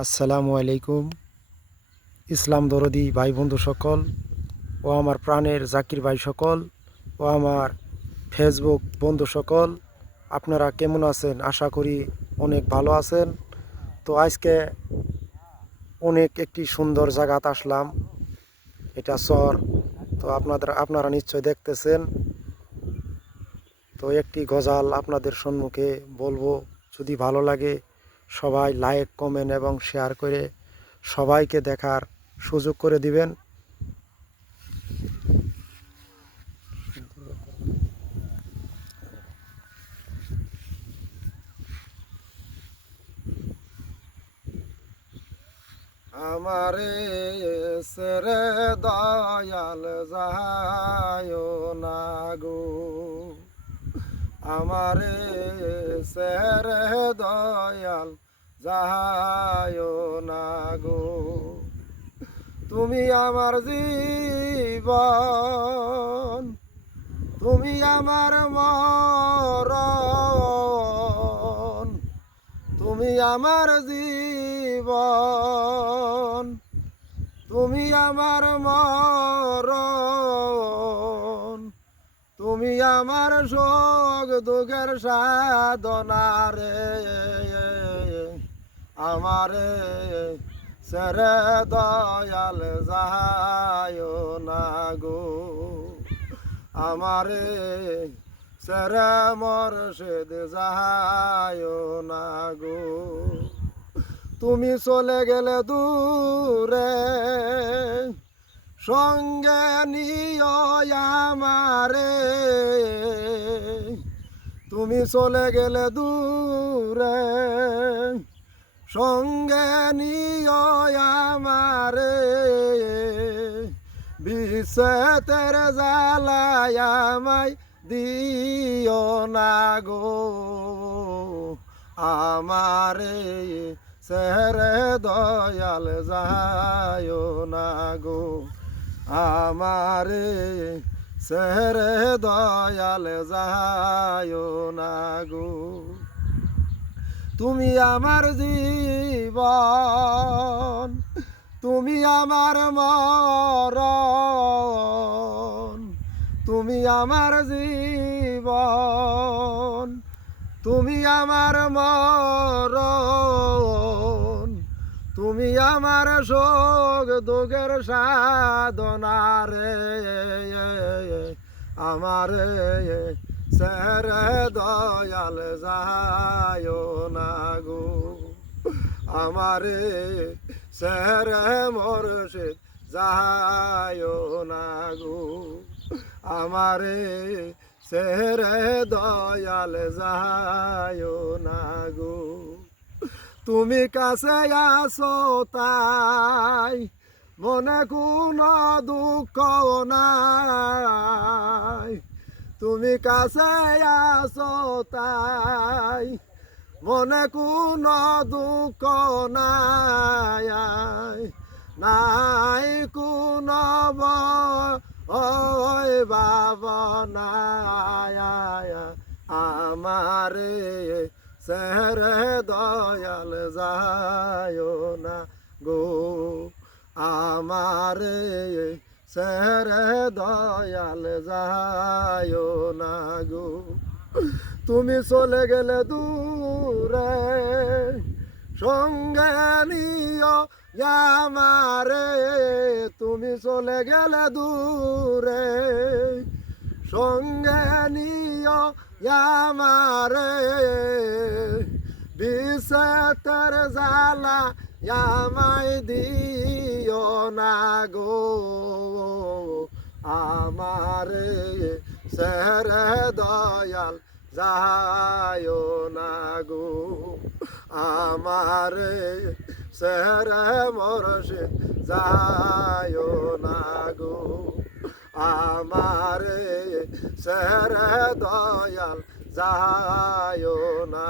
আসসালামু আলাইকুম। ইসলাম দরদি ভাই বন্ধু সকল ও আমার প্রাণের জাকির ভাই সকল ও আমার ফেসবুক বন্ধু সকল, আপনারা কেমন আছেন? আশা করি অনেক ভালো আছেন। তো আজকে অনেক একটি সুন্দর জায়গাতে আসলাম, এটা চর। তো আপনারা নিশ্চয় দেখতেছেন। তো একটি গজাল আপনাদের সম্মুখে বলবো, যদি ভালো লাগে সবাই লাইক কমেন্ট এবং শেয়ার করে সবাইকে দেখার সুযোগ করে দিবেন। আমারে সেরে দয়াল যাহায় না গো, আমারে সেরে দয়াল যাহায় না গো। তুমি আমার জীবন, তুমি আমার মরণ, তুমি আমার জীবন, তুমি আমার মরণ, তুমি আমার শোক দুঃখের সাধনা রে। আমারে সেরে দয়াল যাহায় না গো, আমারে সেরে মোরশেদ যাহায় না গো। তুমি চলে গেলে দূরে, সঙ্গে নিও আমারে। তুমি চলে গেলে দূরে, সঙ্গে নিও আমারে। বিষেতের জ্বালায় আমায় দিও না গো, আমারে সেরে দয়াল যাহায় না গো, আমারে সেরে দয়াল যাহায় না গো। তুমি আমার জীবন, তুমি আমার মরণ, তুমি আমার জীবন, তুমি আমার মরণ, তুমি আমার শোক দুঃখের সাধনা রে। আমারে সেরে দয়াল যাহায় না গো, আমারে সেরে মোরশেদ যাহায় না গো, আমারে সেরে দয়াল যাহায় না গো। তুমি কাছে আসো তাই মনে কোনো দুঃখ নাই, তুমি কাছে আসো তাই মনে কোনো দুঃখ নাই, নাই কোনো ওই বাবা নাই। আমারে সেরে দয়াল যাহায় না গো, আমারে সেরে দয়াল যাহায় না গো। তুমি চলে গেলে দূরে, সঙ্গে নিও আমারে। তুমি চলে গেলে দূরে, সঙ্গে নিও আমারে। বিষেতের জ্বালা আমায় দিও না গো, আমারে সেরে দয়াল যাহায় না গো, আমারে সেরে মোরশেদ যাহায় না গো, আমারে সেরে দয়াল যাহায় না।